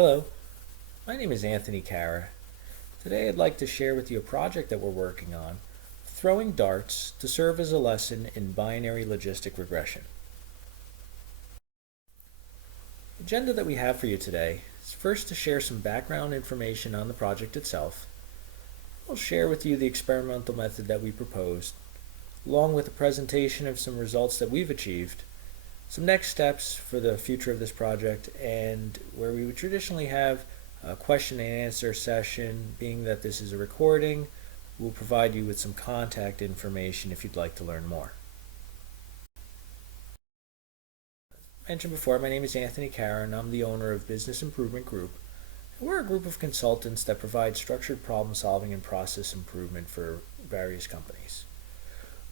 Hello, my name is Anthony Cara. Today I'd like to share with you a project that we're working on, throwing darts to serve as a lesson in binary logistic regression. The agenda that we have for you today is first to share some background information on the project itself. We'll share with you the experimental method that we proposed, along with a presentation of some results that we've achieved, some next steps for the future of this project, and where we would traditionally have a question and answer session. Being that this is a recording, we'll provide you with some contact information if you'd like to learn more. As mentioned before, my name is Anthony Cara, and I'm the owner of Business Improvement Group. We're a group of consultants that provide structured problem solving and process improvement for various companies.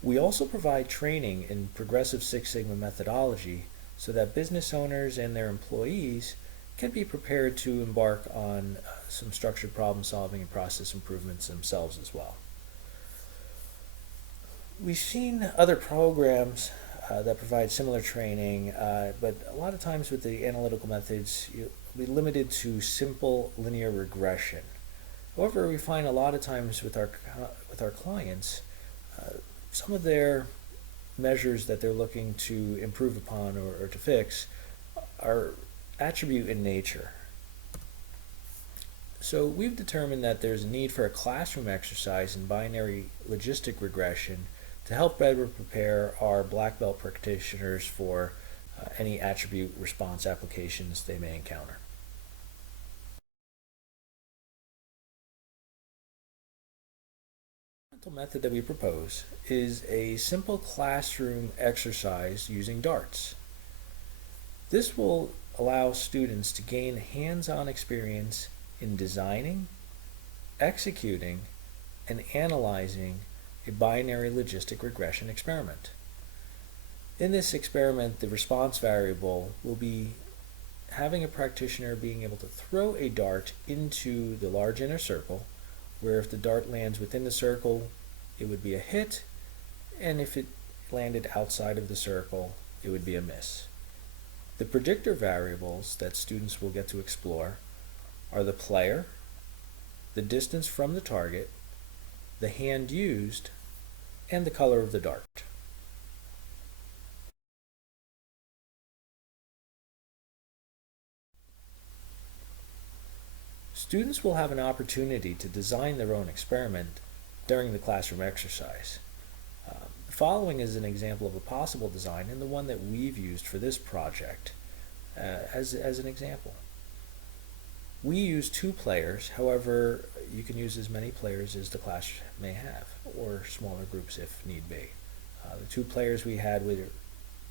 We also provide training in progressive Six Sigma methodology so that business owners and their employees can be prepared to embark on some structured problem solving and process improvements themselves as well. We've seen other programs that provide similar training, but a lot of times with the analytical methods, you'll be limited to simple linear regression. However, we find a lot of times with our clients, some of their measures that they're looking to improve upon or to fix are attribute in nature. So we've determined that there's a need for a classroom exercise in binary logistic regression to help better prepare our black belt practitioners for any attribute response applications they may encounter. The method that we propose is a simple classroom exercise using darts. This will allow students to gain hands-on experience in designing, executing, and analyzing a binary logistic regression experiment. In this experiment, the response variable will be having a practitioner being able to throw a dart into the large inner circle, where if the dart lands within the circle, it would be a hit, and if it landed outside of the circle, it would be a miss. The predictor variables that students will get to explore are the player, the distance from the target, the hand used, and the color of the dart. Students will have an opportunity to design their own experiment during the classroom exercise. The following is an example of a possible design and the one that we've used for this project as an example. We use 2 players, however, you can use as many players as the class may have, or smaller groups if need be. The 2 players we had were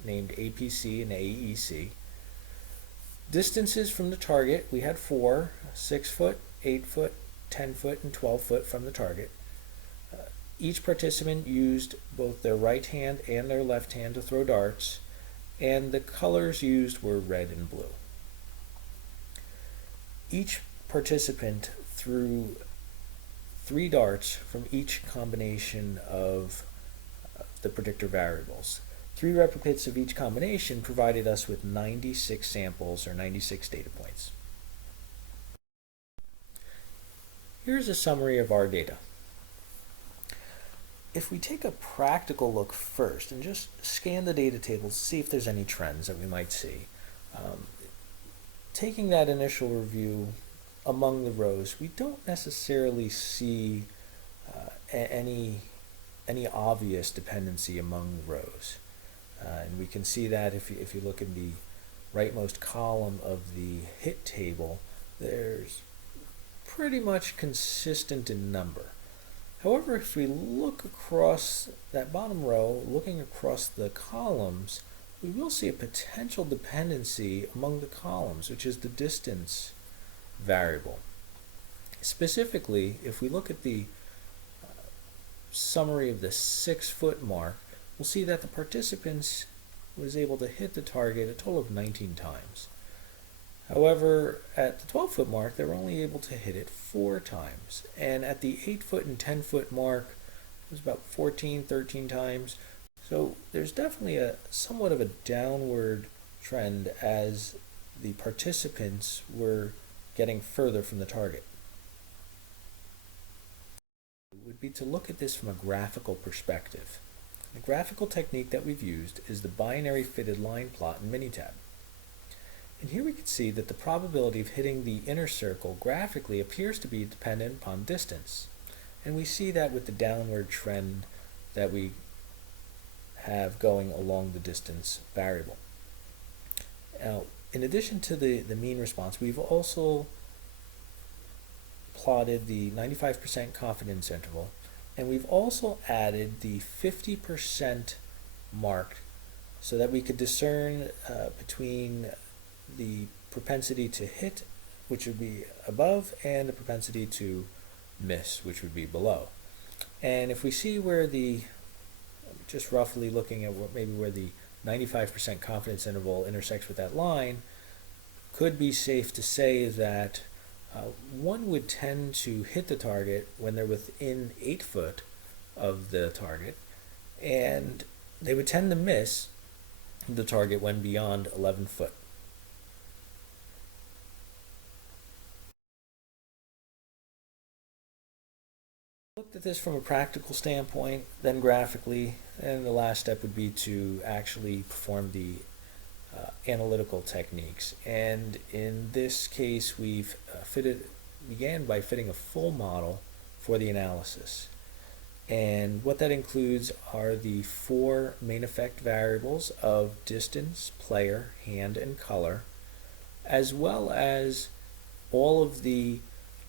named APC and AEC. Distances from the target, we had 4, 6 foot, 8 foot, 10 foot, and 12 foot from the target. Each participant used both their right hand and their left hand to throw darts, and the colors used were red and blue. Each participant threw 3 darts from each combination of the predictor variables. 3 replicates of each combination provided us with 96 samples or 96 data points. Here's a summary of our data. If we take a practical look first and just scan the data tables, see if there's any trends that we might see. Taking that initial review among the rows, we don't necessarily see any obvious dependency among the rows. And we can see that if you look in the rightmost column of the hit table, there's pretty much consistent in number. However, if we look across that bottom row, looking across the columns, we will see a potential dependency among the columns, which is the distance variable. Specifically, if we look at the summary of the 6 foot mark, we'll see that the participants was able to hit the target a total of 19 times. However, at the 12 foot mark, they were only able to hit it 4 times. And at the 8 foot and 10 foot mark, it was about 14, 13 times. So there's definitely a somewhat of a downward trend as the participants were getting further from the target. Would be to look at this from a graphical perspective. The graphical technique that we've used is the binary fitted line plot in Minitab. And here we can see that the probability of hitting the inner circle graphically appears to be dependent upon distance. And we see that with the downward trend that we have going along the distance variable. Now, in addition to the mean response, we've also plotted the 95% confidence interval, and we've also added the 50% mark so that we could discern between the propensity to hit, which would be above, and the propensity to miss, which would be below. And if we see where just roughly looking at maybe where the 95% confidence interval intersects with that line, could be safe to say that one would tend to hit the target when they're within 8 foot of the target, and they would tend to miss the target when beyond 11 foot. Looked at this from a practical standpoint, then graphically, and the last step would be to actually perform the analytical techniques. And in this case, we've began by fitting a full model for the analysis. And what that includes are the 4 main effect variables of distance, player, hand, and color, as well as all of the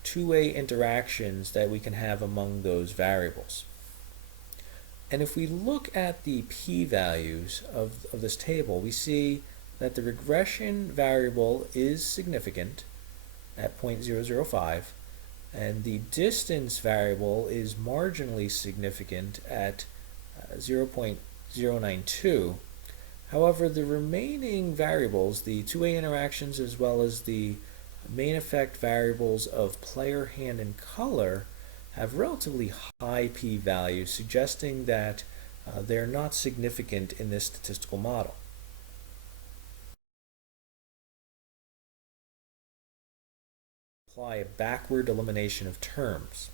two-way interactions that we can have among those variables. And if we look at the p-values of this table, we see that the regression variable is significant at 0.005, and the distance variable is marginally significant at 0.092. However, the remaining variables, the two-way interactions as well as the main effect variables of player, hand, and color, have relatively high p-values, suggesting that they're not significant in this statistical model. Apply a backward elimination of terms.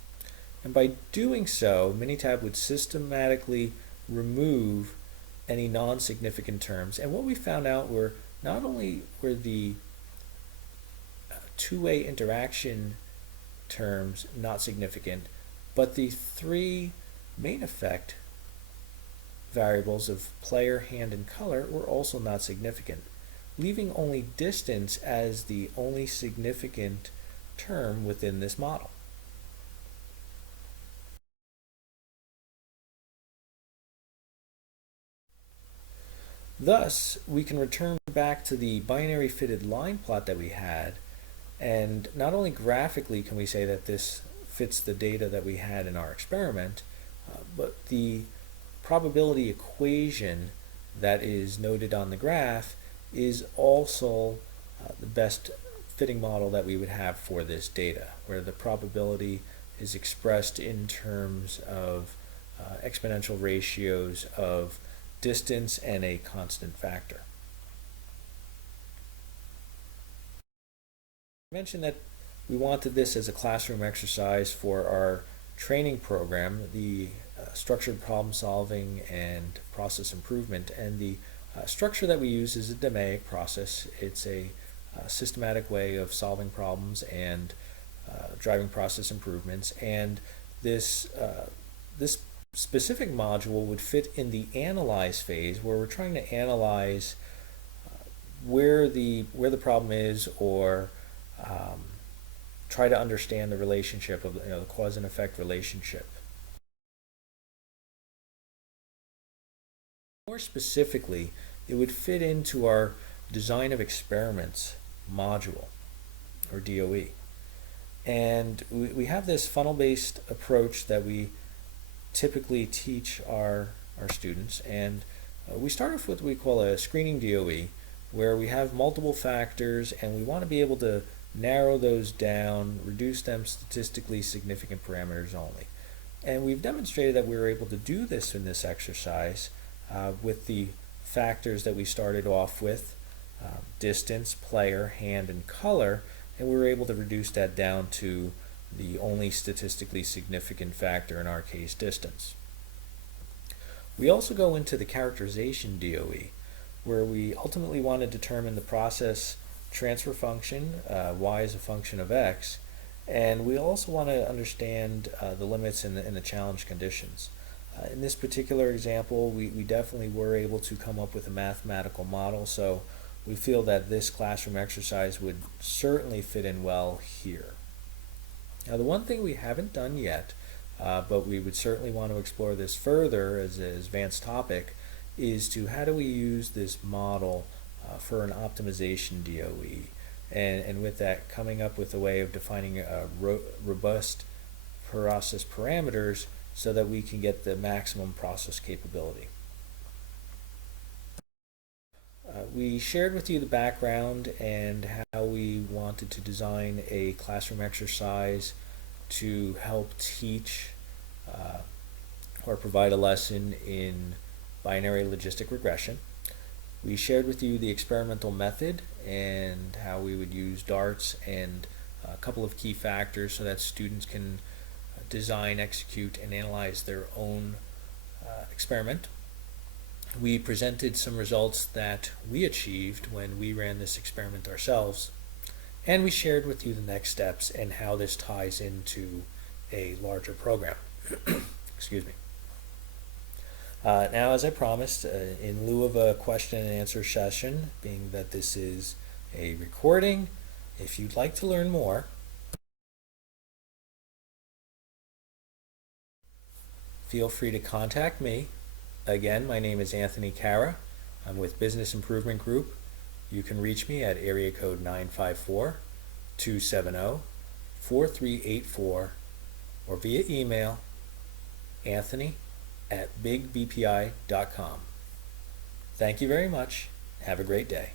And by doing so, Minitab would systematically remove any non-significant terms. And what we found out were not only were the two-way interaction terms not significant, but the 3 main effect variables of player, hand, and color were also not significant, leaving only distance as the only significant term within this model. Thus, we can return back to the binary fitted line plot that we had, and not only graphically can we say that this fits the data that we had in our experiment, but the probability equation that is noted on the graph is also the best fitting model that we would have for this data, where the probability is expressed in terms of exponential ratios of distance and a constant factor. I mentioned that we wanted this as a classroom exercise for our training program, the structured problem solving and process improvement, and the structure that we use is a DMAIC process. It's a systematic way of solving problems and driving process improvements, and this specific module would fit in the analyze phase, where we're trying to analyze where the problem is, or try to understand the relationship of the cause and effect relationship. More specifically, it would fit into our design of experiments module, or DOE. And we have this funnel-based approach that we typically teach our students, and we start off with what we call a screening DOE, where we have multiple factors and we want to be able to narrow those down, reduce them statistically significant parameters only. And we've demonstrated that we were able to do this in this exercise with the factors that we started off with, distance, player, hand, and color, and we were able to reduce that down to the only statistically significant factor, in our case, distance. We also go into the characterization DOE, where we ultimately want to determine the process transfer function, y is a function of x, and we also want to understand the limits in the challenge conditions. In this particular example, we definitely were able to come up with a mathematical model, so we feel that this classroom exercise would certainly fit in well here. Now, the one thing we haven't done yet, but we would certainly want to explore this further as an advanced topic, is to how do we use this model for an optimization DOE, and with that coming up with a way of defining robust process parameters so that we can get the maximum process capability. We shared with you the background and how we wanted to design a classroom exercise to help teach or provide a lesson in binary logistic regression. We shared with you the experimental method and how we would use darts and a couple of key factors so that students can design, execute, and analyze their own experiment. We presented some results that we achieved when we ran this experiment ourselves, and we shared with you the next steps and how this ties into a larger program. Excuse me. Now, as I promised, in lieu of a question and answer session, being that this is a recording, if you'd like to learn more, feel free to contact me. Again, my name is Anthony Cara. I'm with Business Improvement Group. You can reach me at area code 954-270-4384 or via email anthony@bigbpi.com. Thank you very much. Have a great day.